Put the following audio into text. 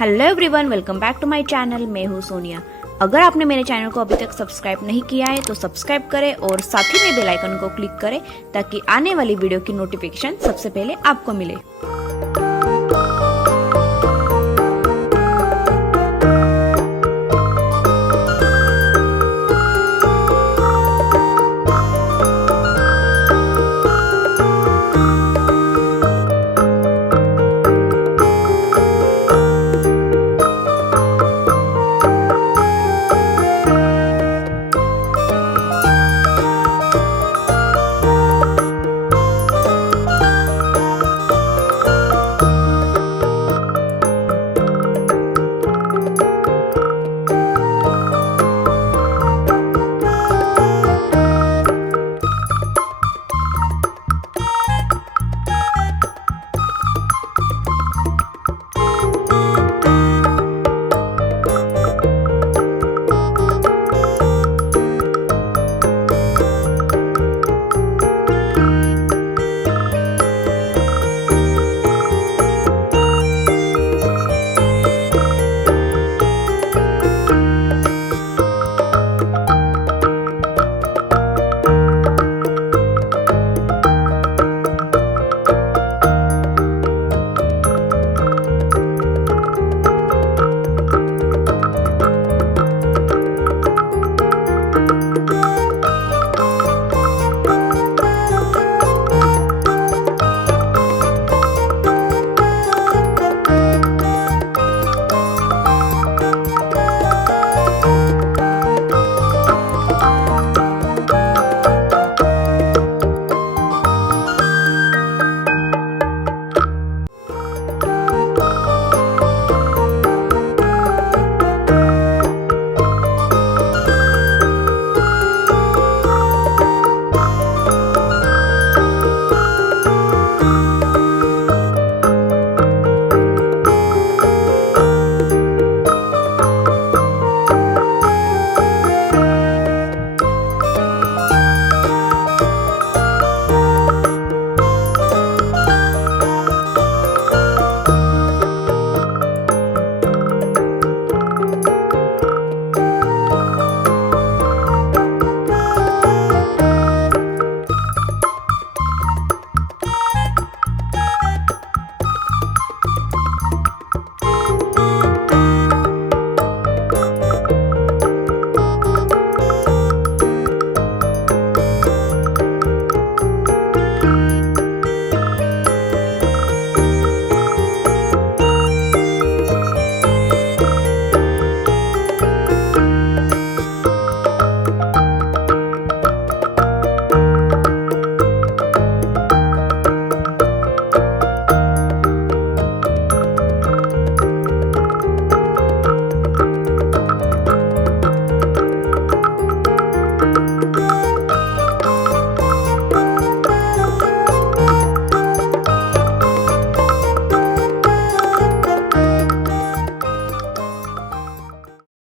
Hello everyone, welcome back to my channel. मैं हूँ सोनिया। अगर आपने मेरे चैनल को अभी तक सब्सक्राइब नहीं किया है तो सब्सक्राइब करें और साथ ही में बेल आइकन को क्लिक करें ताकि आने वाली वीडियो की नोटिफिकेशन सबसे पहले आपको मिले।